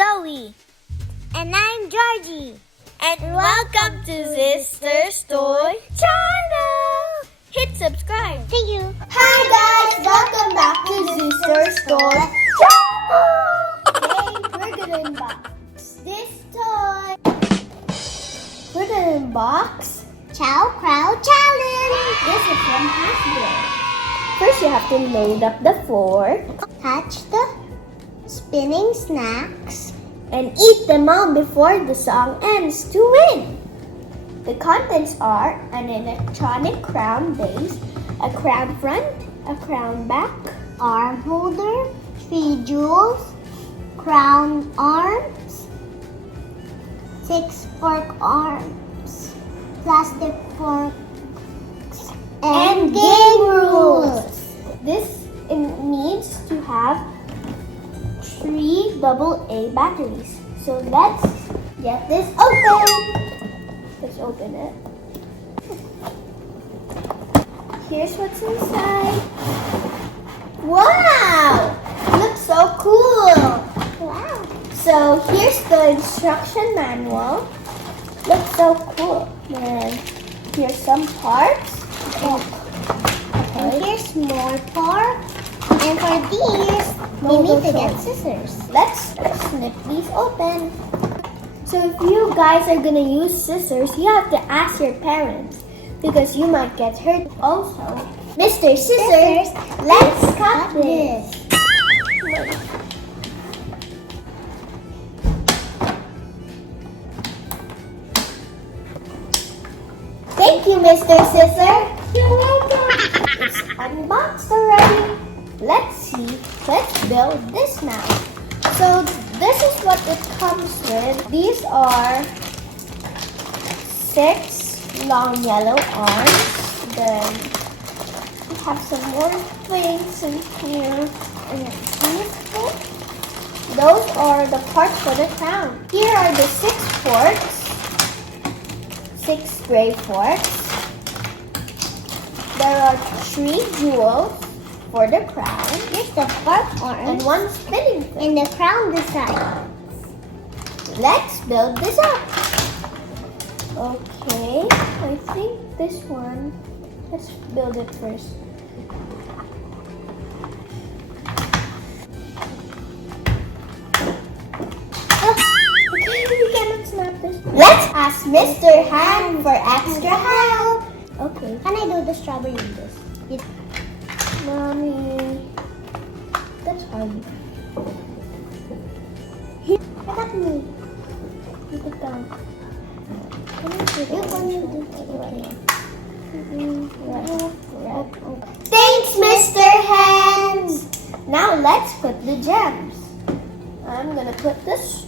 Zoe. And I'm Georgie. And welcome to Sister's Toy Channel. Hit subscribe. Thank you. Hi guys, welcome back to Sister's Toy Channel. Today we're gonna unbox this toy. We're gonna unbox Chow Challenge. This is from Hasbro. First, you have to load up the floor Touch the spinning snacks. and eat them all before the song ends to win. The contents are an electronic crown base, a crown front, a crown back, Arm holder. 3 jewels. Crown arms. 6 fork arms. Plastic forks. And game rules. This needs to have 3 AA batteries. So let's get this open. Let's open it. Here's what's inside. Wow! Looks so cool. Wow. So here's the instruction manual. Looks so cool. And here's some parts. And here's more parts. And for these, we need to get scissors. Let's snip these open. So if you guys are gonna use scissors, you have to ask your parents because you might get hurt also. Mr. Scissors, let's cut this. Thank you, Mr. Scissor. You're welcome. It's unboxed already. Let's see. Let's build this now. So this is what it comes with. These are 6 long yellow arms. Then we have some more things in here. And those are the parts for the crown. Here are the 6 forks. 6 gray forks. There are 3 jewels for the crown. Here's the fork arms. And 1 spinning thing. And the crown design. Let's build this up. Okay, I think this one, let's build it first. Okay, we cannot snap this. Let's ask Mr. Han for extra help. Okay. Can I do the strawberry with this? Mommy, that's hard. I got me. Put it down. You can do it. Thanks, Mr. Hands. Now let's put the gems. I'm gonna put this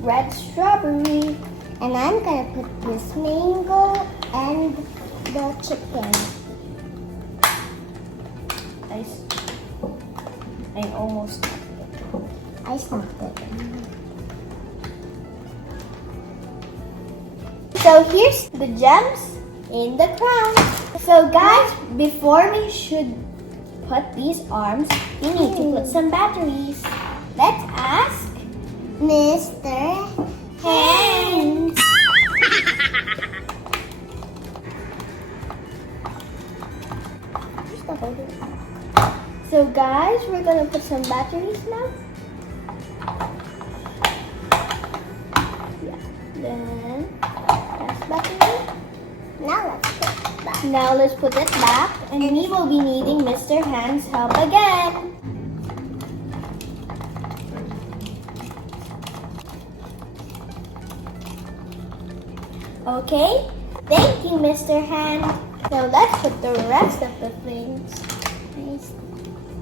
red strawberry. And I'm gonna put this mango and the chicken. I almost. I snapped it. So here's the gems in the crown. So guys, before we should put these arms, we need to put some batteries. Let's ask Mr. Hands. So guys, we're gonna put some batteries now. Yeah. Then that's battery. Now let's put it back, and we will be needing Mr. Hand's help again. Okay, thank you, Mr. Hand. Now let's put the rest of the things.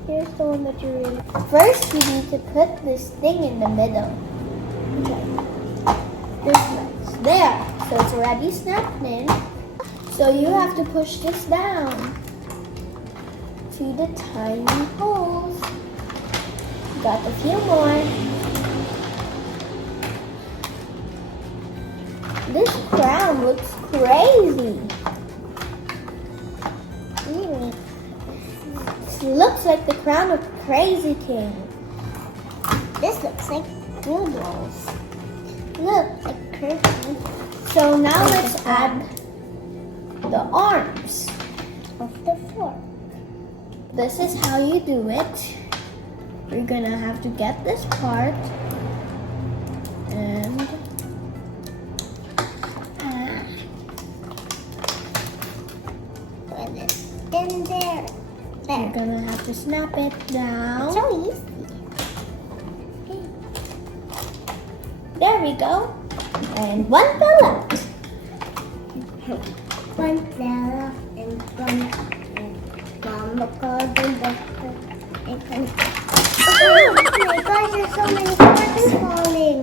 Here's the one that you read. First, you need to put this thing in the middle. Okay. This there. So it's already snapped in. So you have to push this down to the tiny holes. Got a few more. This crown looks crazy. This looks like the crown of Crazy King. This looks like noodles. Look, a curtain So now let's add the arms. of the fork. This is how you do it. We're gonna have to get this part and Put it in there. we're There. gonna have to snap it down. So easy. There we go. And one fell out. One fell and one Mama called the doctor. Oh my gosh, there's so many parts falling.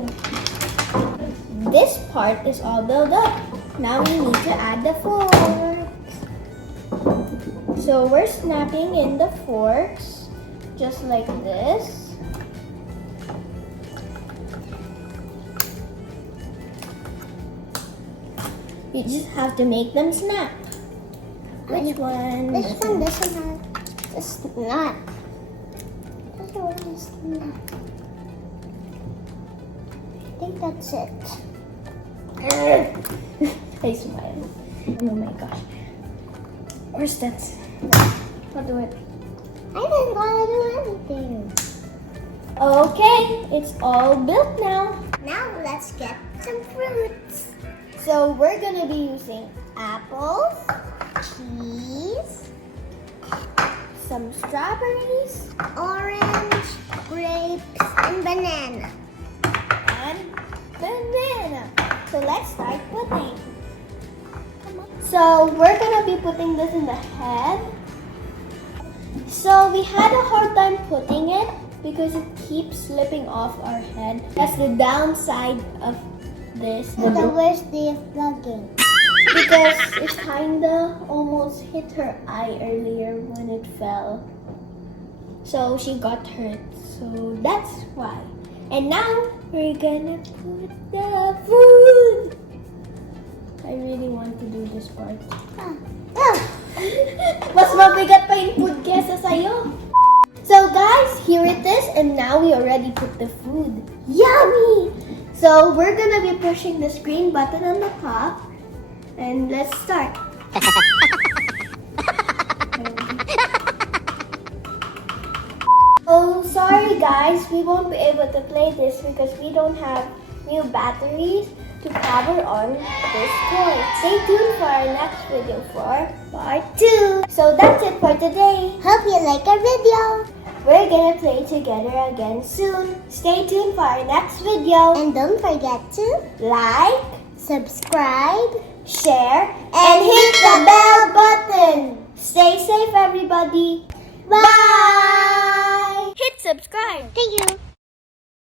This part is all built up. Now we need to add the forks. So we're snapping in the forks just like this. You just have to make them snap. Which one? This one doesn't have a snap. This one is snap. I think that's it. I smile. Oh my gosh. Where's that? I'll do it. I didn't gotta do anything. Okay, it's all built now. Now let's get some fruits. So we're gonna be using apples, Cheese, some strawberries, orange, grapes, and banana. and banana. So let's start putting. So we're gonna be putting this in the head. So we had a hard time putting it because it keeps slipping off our head. That's the downside of this. The worst day of vlogging. Because it kinda almost hit her eye earlier when it fell. So she got hurt. So that's why. And now we're gonna put the food. I really want to do this part. Mas mabigat pa yung food kesa sa'yo. So guys, here it is. And now we already put the food. Yummy! So we're gonna be pushing this green button on the top. And let's start. Oh, sorry guys, we won't be able to play this because we don't have new batteries to power on this toy. Stay tuned for our next video for part 2. So that's it for today. Hope you like our video. We're gonna play together again soon. Stay tuned for our next video. And don't forget to Like, subscribe. share, and hit the bell button. Stay safe, everybody. Bye! Hit subscribe. Thank you.